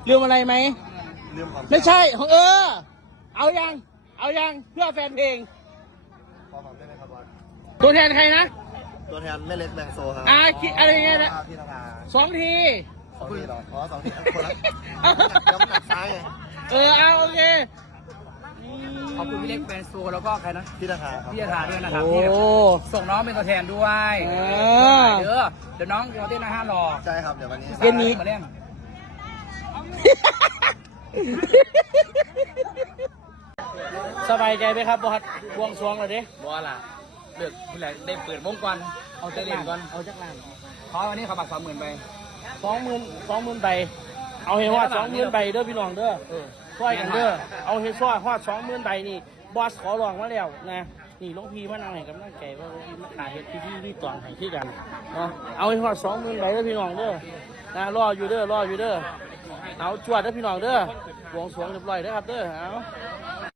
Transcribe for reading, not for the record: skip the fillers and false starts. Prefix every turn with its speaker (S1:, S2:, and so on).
S1: ลืมอะไรไหม
S2: ลืมความ
S1: ไม่ใช่ของเอายังเพื่อแฟนเพลง
S2: ขอความได้ไหมครับบอส
S1: ตัวแทนใครนะ
S2: ตัวแทนแม่เล็กแบงโซครับ
S1: คิดอะไรเงี้ยนะ
S2: พี่ธนา
S1: 2 ที
S2: 2 ทีเหรออ๋อ2 ทีคนละน้ำหนักซ้ายไง
S1: เอาโอเค
S3: ขอบคุณพี่เล็กแฟนซูแล้วก็ใครนะ
S2: พี่ธนาครับ
S3: พี่ยาธาด้วยนะครับ
S1: โอ้
S3: ที่แบบส่งน้องเป็นตัวแทนด้วย
S1: เออ
S3: เดี๋ยวน้องจะเต้นนะห้าหลอก
S2: ใช่ครับเดี๋ยววันนี้
S1: เย็นนี้
S3: มาเล่น
S1: สบายใจไหมครับบอสบวงสรวงเลยดิ
S3: บอลล่ะเลือกผู้ใหญ่ได้เปิดวงก่อนเอาจะเล่นก่อน
S1: เอาจักราน
S3: เพราะวันนี้เขาบัก20,000ไป
S1: 20,000ใบเอาเห็นว่า20,000ใบเด้อพี่น้องเด้อช่วยกันเด้อเอาเห็นว่าฮอด20,000ใบนี่บอสขอร้องมาแล้วนะนี่หลวงพี่มานั่งให้กำลังใจว่าหลวงพี่มาถ่ายเฮ็ดพิธีรีตองให้ที่กันเนาะเอาเห็นว่า20,000ใบเด้อพี่น้องเด้อนะรออยู่เด้อเอาจวดเด้อพี่น้องเด้อบวงสรวงเรียบร้อยเด้อครับเด้อเอา